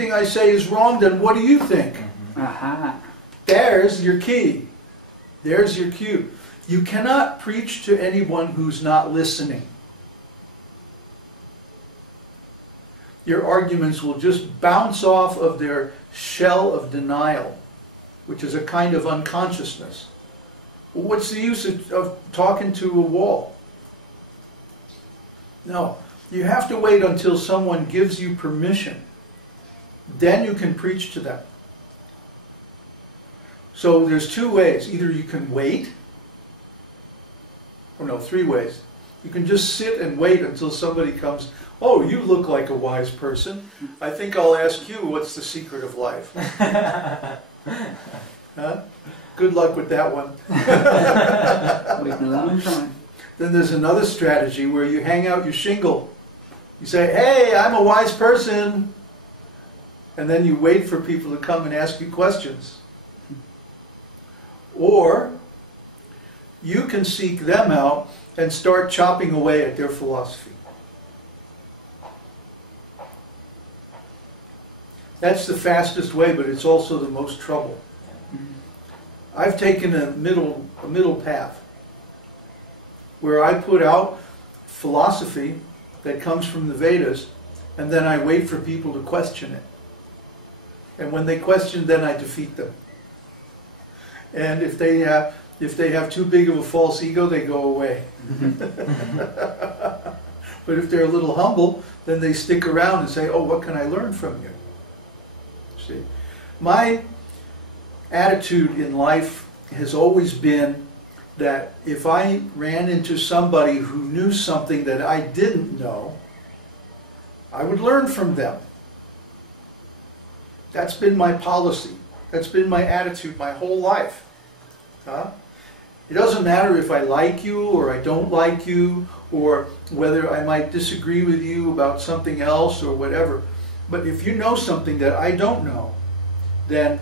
Everything I say is wrong, then what do you think? There's your key. There's your cue. You cannot preach to anyone who's not listening. Your arguments will just bounce off of their shell of denial, which is a kind of unconsciousness. Well, what's the use of talking to a wall? No, you have to wait until someone gives you permission. Then you can preach to them. So there's two ways. Either you can wait, or no, three ways. You can just sit and wait until somebody comes, oh, you look like a wise person. I think I'll ask you, what's the secret of life? Huh? Good luck with that one. Waiting a long time. Then there's another strategy where you hang out your shingle. You say, hey, I'm a wise person. And then you wait for people to come and ask you questions. Or you can seek them out and start chopping away at their philosophy. That's the fastest way, but it's also the most trouble. I've taken a middle path where I put out philosophy that comes from the Vedas, and then I wait for people to question it. And when they question, then I defeat them. And if they have too big of a false ego, they go away. But if they're a little humble, then they stick around and say, oh, what can I learn from you? See, my attitude in life has always been that if I ran into somebody who knew something that I didn't know, I would learn from them. That's been my policy. That's been my attitude my whole life. It doesn't matter if I like you or I don't like you, or whether I might disagree with you about something else or whatever. But if you know something that I don't know, then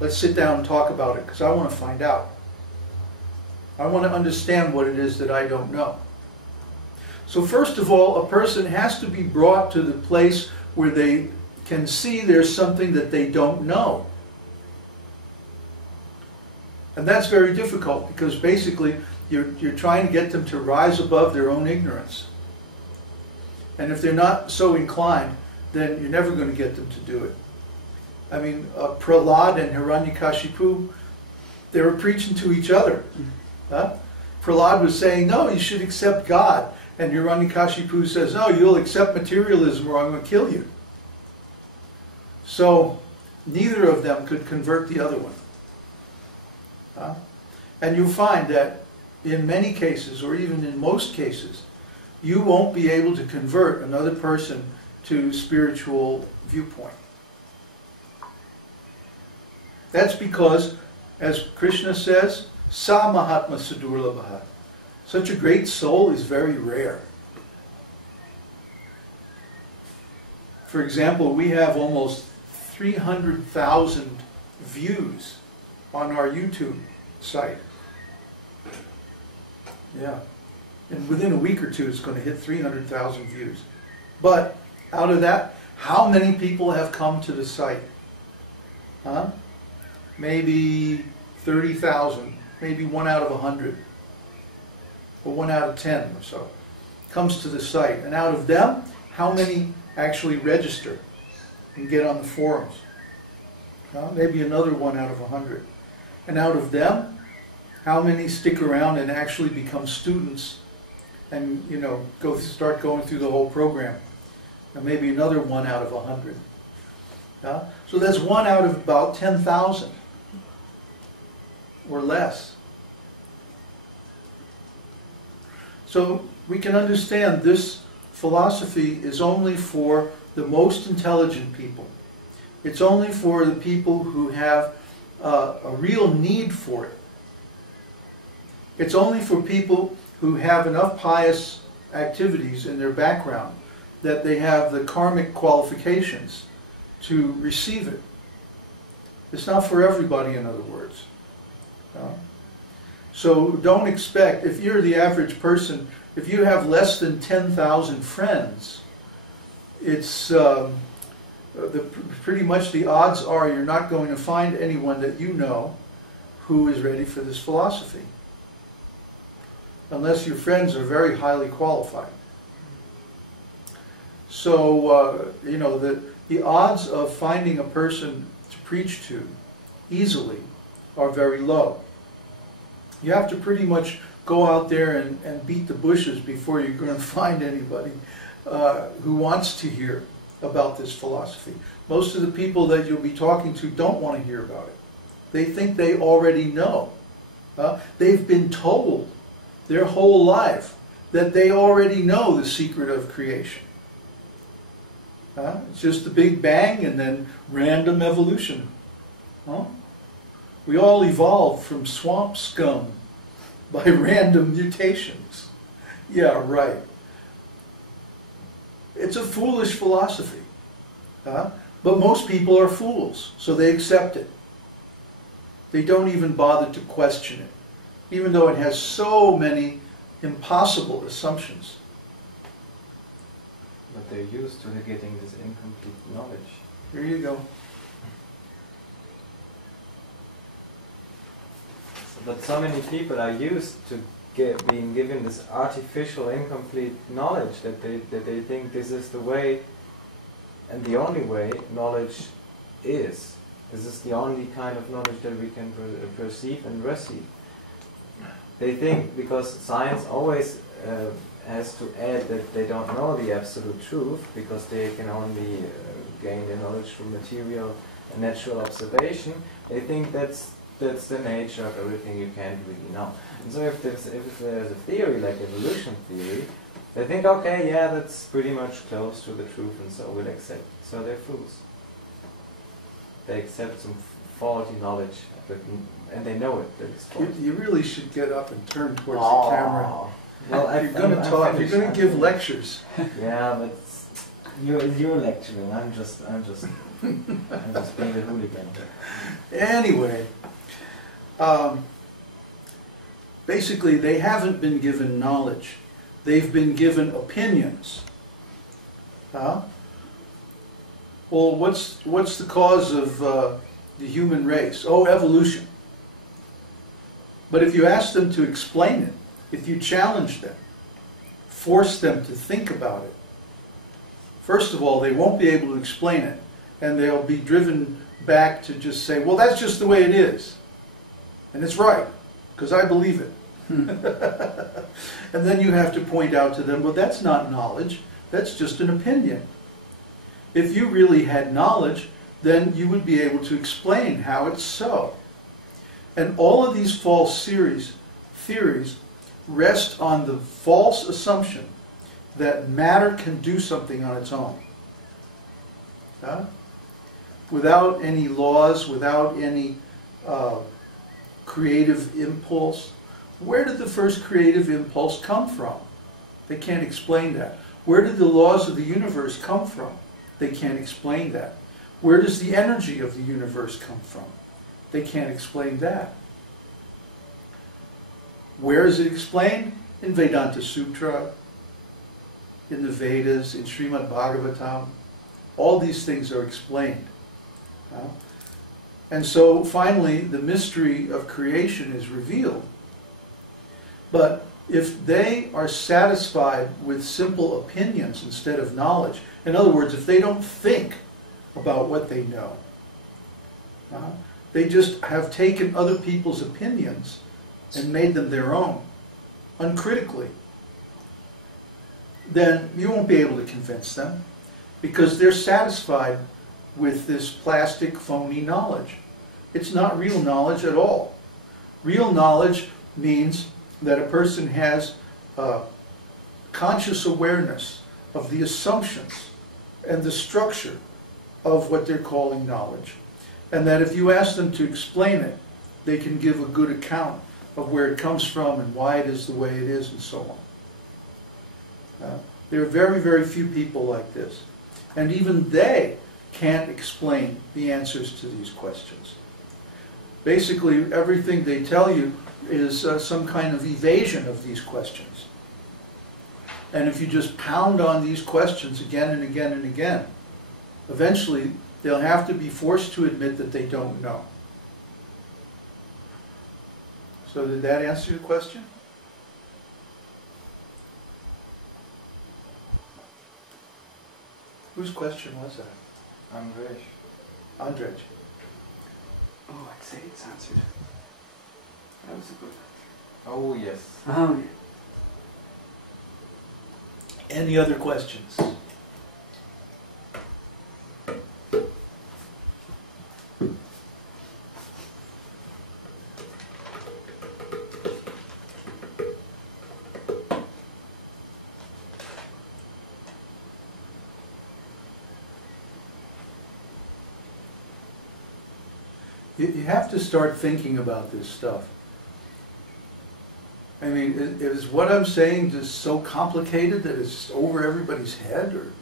let's sit down and talk about it, because I want to find out. I want to understand what it is that I don't know. So first of all, a person has to be brought to the place where they can see there's something that they don't know. And that's very difficult, because basically you're trying to get them to rise above their own ignorance. And if they're not so inclined, then you're never going to get them to do it. I mean, Prahlad and Hiranyakashipu, they were preaching to each other. Prahlad was saying, no, you should accept God. And Hiranyakashipu says, no, you'll accept materialism or I'm going to kill you. So neither of them could convert the other one. And you'll find that in many cases, or even in most cases, you won't be able to convert another person to spiritual viewpoint. That's because, as Krishna says, Sa Mahatma Sadurlabha. Such a great soul is very rare. For example, we have almost 300,000 views on our YouTube site. Yeah. And within a week or two, it's going to hit 300,000 views. But out of that, how many people have come to the site? Maybe 30,000, maybe 1 out of 100, or 1 out of 10 or so comes to the site. And out of them, how many actually register and get on the forums? Maybe another 1 out of 100. And out of them, how many stick around and actually become students and, you know, start going through the whole program? And maybe another 1 out of 100. So that's 1 out of about 10,000 or less. So we can understand this philosophy is only for the most intelligent people. It's only for the people who have a real need for it. It's only for people who have enough pious activities in their background that they have the karmic qualifications to receive it. It's not for everybody, in other words. So don't expect, if you're the average person, if you have less than 10,000 friends, it's pretty much the odds are you're not going to find anyone that you know who is ready for this philosophy, unless your friends are very highly qualified. So, you know, the odds of finding a person to preach to easily are very low. You have to pretty much go out there and beat the bushes before you're going to find anybody who wants to hear about this philosophy. Most of the people that you'll be talking to don't want to hear about it. They think they already know. They've been told their whole life that they already know the secret of creation. It's just the Big Bang and then random evolution. We all evolved from swamp scum by random mutations. Yeah, right. It's a foolish philosophy. But most people are fools, so they accept it. They don't even bother to question it, even though it has so many impossible assumptions. But they're used to getting this incomplete knowledge. Here you go. But so many people are used to being given this artificial, incomplete knowledge that they think this is the way and the only way knowledge is. This is the only kind of knowledge that we can perceive and receive. They think, because science always has to add that they don't know the absolute truth, because they can only gain their knowledge through material and natural observation, they think that's the nature of everything you can't really know. And so if there's a theory like evolution theory, they think, okay, yeah, that's pretty much close to the truth, and so we'll accept it. So they're fools. They accept some faulty knowledge, and they know it, that it's faulty. You really should get up and turn towards the camera. Well, you're going to talk. You're going to give lectures. Yeah, but you're lecturing. I'm just being a hooligan. Anyway, basically, they haven't been given knowledge. They've been given opinions. Well, what's the cause of the human race? Oh, evolution. But if you ask them to explain it, if you challenge them, force them to think about it, first of all, they won't be able to explain it, and they'll be driven back to just say, well, that's just the way it is. And it's right, because I believe it. And then you have to point out to them, well, that's not knowledge, that's just an opinion. If you really had knowledge, then you would be able to explain how it's so. And all of these false theories rest on the false assumption that matter can do something on its own. Without any laws, without any creative impulse. Where did the first creative impulse come from? They can't explain that. Where did the laws of the universe come from? They can't explain that. Where does the energy of the universe come from? They can't explain that. Where is it explained? In Vedānta-sūtra, in the Vedas, in Srimad Bhagavatam. All these things are explained. And so finally the mystery of creation is revealed. But if they are satisfied with simple opinions instead of knowledge, in other words, if they don't think about what they know, they just have taken other people's opinions and made them their own, uncritically, then you won't be able to convince them, because they're satisfied with this plastic, phony knowledge. It's not real knowledge at all. Real knowledge means that a person has conscious awareness of the assumptions and the structure of what they're calling knowledge. And that if you ask them to explain it, they can give a good account of where it comes from and why it is the way it is and so on. There are very, very few people like this. And even they can't explain the answers to these questions. Basically, everything they tell you is some kind of evasion of these questions. And if you just pound on these questions again and again and again, Eventually, they'll have to be forced to admit that they don't know. So did that answer your question? Whose question was that? Andrej. Andrej. Oh, I'd say it's answered. That was a good answer. Oh yes. Oh, yeah. Any other questions? You have to start thinking about this stuff. I mean, is what I'm saying just so complicated that it's over everybody's head, or